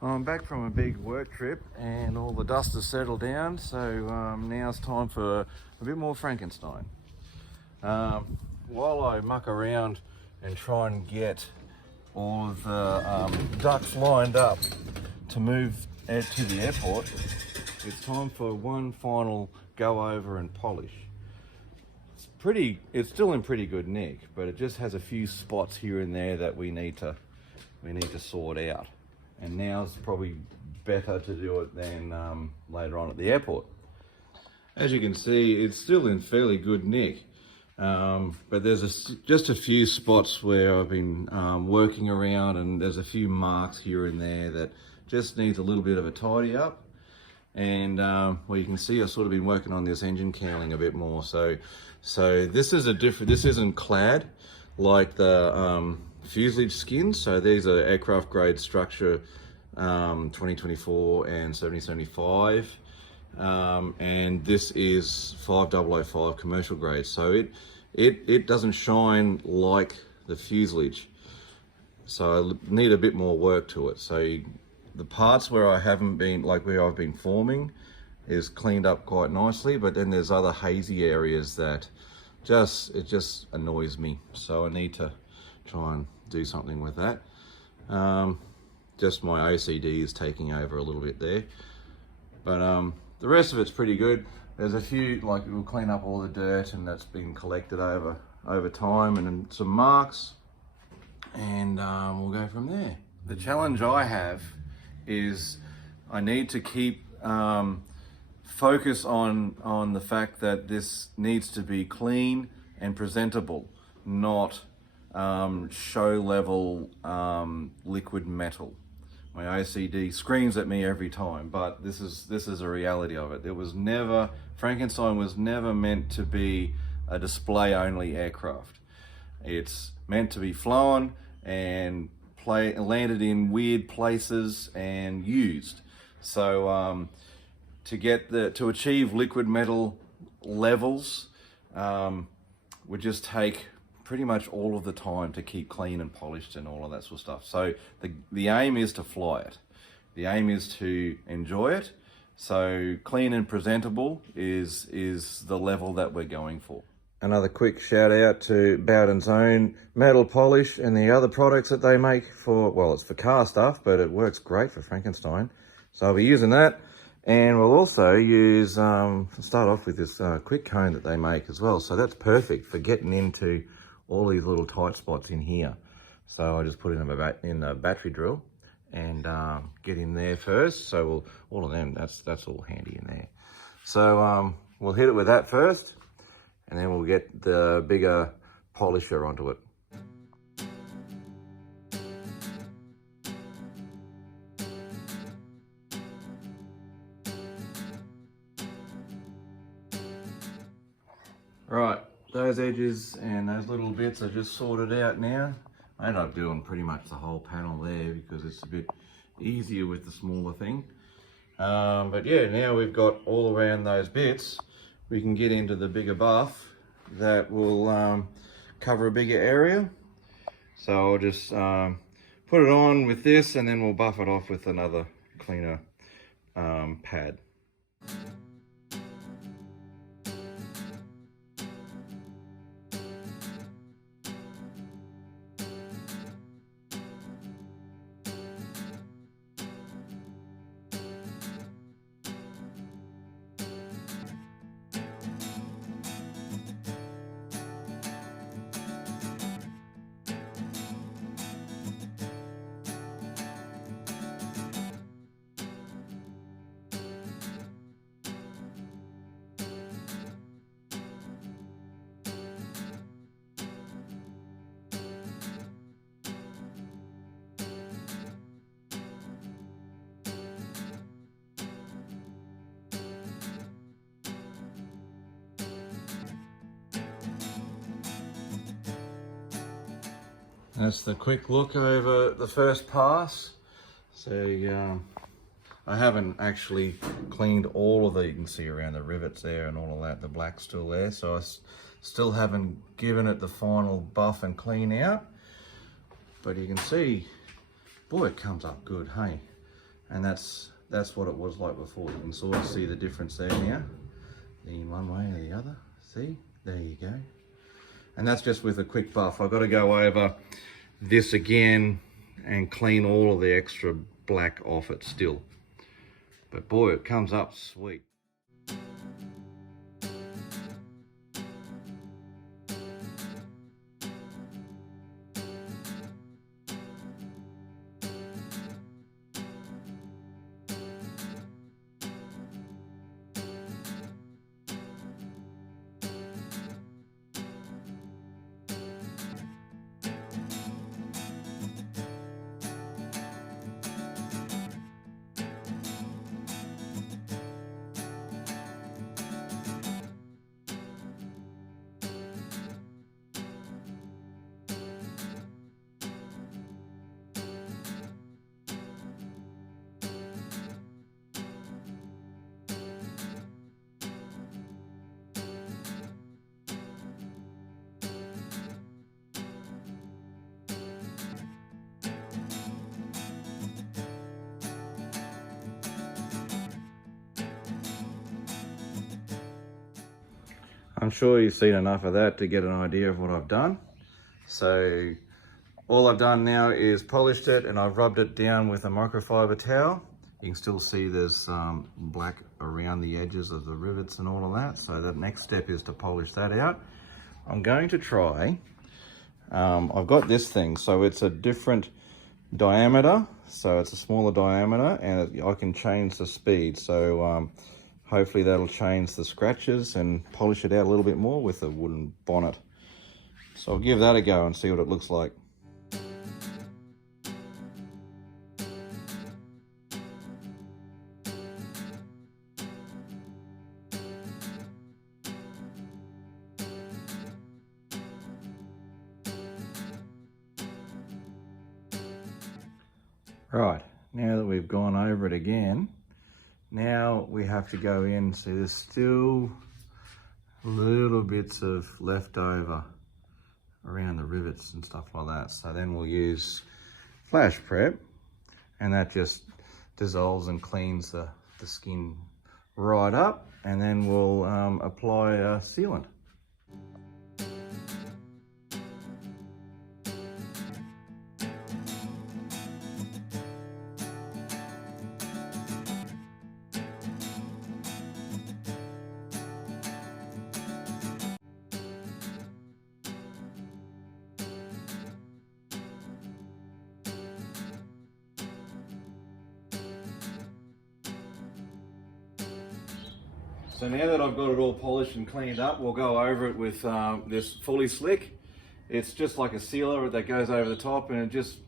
I'm back from a big work trip and all the dust has settled down, so now it's time for a bit more Frankenstein. While I muck around and try and get all of the ducks lined up to move to the airport, it's time for one final go over and polish. It's still in pretty good nick, but it just has a few spots here and there that we need to sort out. And now's probably better to do it than later on at the airport. As you can see, it's still in fairly good nick, but there's just a few spots where I've been working around, and there's a few marks here and there that just needs a little bit of a tidy up. And well, you can see I've sort of been working on this engine cowling a bit more. So this is this isn't clad like the fuselage skins. So these are aircraft grade structure 2024 and 7075, and this is 5005 commercial grade. So it doesn't shine like the fuselage. So I need a bit more work to it. So the parts where I haven't been, like where I've been forming, is cleaned up quite nicely, but then there's other hazy areas that it just annoys me. So I need to try and do something with that. Just my OCD is taking over a little bit there, but the rest of it's pretty good. There's a few, like we'll clean up all the dirt and that's been collected over time, and then some marks, and we'll go from there. The challenge I have is I need to keep focus on the fact that this needs to be clean and presentable, not show level liquid metal. My OCD screams at me every time, but this is a reality of it. Frankenstein was never meant to be a display only aircraft. It's meant to be flown and landed in weird places and used. So to achieve liquid metal levels would just take pretty much all of the time to keep clean and polished and all of that sort of stuff. So the aim is to fly it. The aim is to enjoy it. So clean and presentable is the level that we're going for. Another quick shout out to Bowden's Own metal polish and the other products that they make for, well, it's for car stuff, but it works great for Frankenstein. So I'll be using that. And we'll also use, start off with this quick cone that they make as well. So that's perfect for getting into all these little tight spots in here. So I just put in a battery drill and get in there first. So all of them, that's all handy in there. So we'll hit it with that first, and then we'll get the bigger polisher onto it. Right, those edges and those little bits are just sorted out now. I ended up doing pretty much the whole panel there because it's a bit easier with the smaller thing. But yeah, now we've got all around those bits, we can get into the bigger buff that will cover a bigger area. So I'll just put it on with this, and then we'll buff it off with another cleaner pad. That's the quick look over the first pass. So I haven't actually cleaned all of the, you can see around the rivets there and all of that, the black's still there. So I still haven't given it the final buff and clean out. But you can see, boy, it comes up good, hey? And that's what it was like before. You can sort of see the difference there now, in one way or the other. See, there you go. And that's just with a quick buff. I've got to go over this again and clean all of the extra black off it still. But boy, it comes up sweet. I'm sure you've seen enough of that to get an idea of what I've done. So all I've done now is polished it, and I've rubbed it down with a microfiber towel. You can still see there's black around the edges of the rivets and all of that. So the next step is to polish that out. I'm going to try, I've got this thing, so it's a different diameter. So it's a smaller diameter, and I can change the speed. So hopefully that'll change the scratches and polish it out a little bit more with a wooden bonnet. So I'll give that a go and see what it looks like. Right, now that we've gone over it again, now we have to go in. See, there's still little bits of leftover around the rivets and stuff like that. So then we'll use Flash Prep, and that just dissolves and cleans the skin right up, and then we'll apply a sealant. So now that I've got it all polished and cleaned up, we'll go over it with this Fully Slick. It's just like a sealer that goes over the top, and it just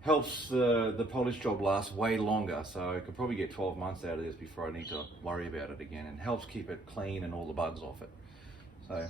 helps the polish job last way longer. So I could probably get 12 months out of this before I need to worry about it again, and helps keep it clean and all the bugs off it. So.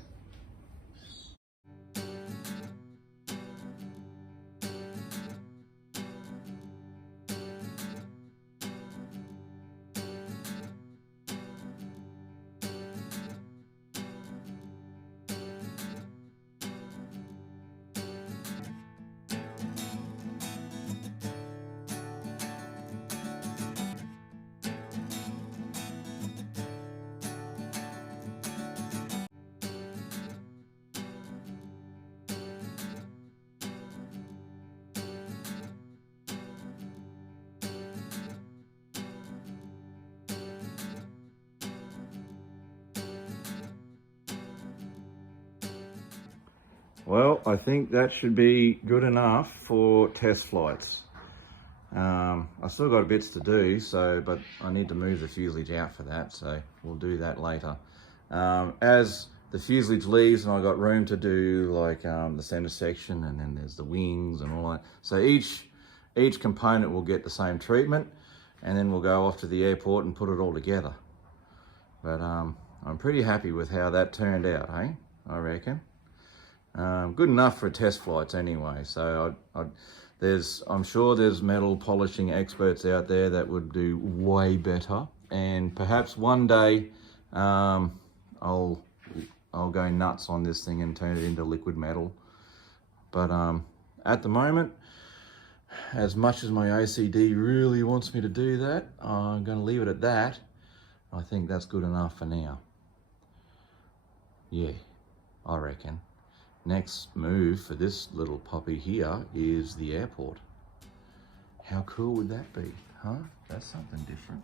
Well, I think that should be good enough for test flights. I've still got bits to do, but I need to move the fuselage out for that, so we'll do that later. As the fuselage leaves, and I've got room to do like the center section, and then there's the wings and all that. So each component will get the same treatment, and then we'll go off to the airport and put it all together. But I'm pretty happy with how that turned out, hey? I reckon. Good enough for test flights anyway. So I'm sure there's metal polishing experts out there that would do way better, and perhaps one day I'll go nuts on this thing and turn it into liquid metal. But at the moment, As much as my OCD really wants me to do that, I'm going to leave it at that. I think that's good enough for now. Yeah, I reckon. Next move for this little puppy here is the airport. How cool would that be, huh? That's something different.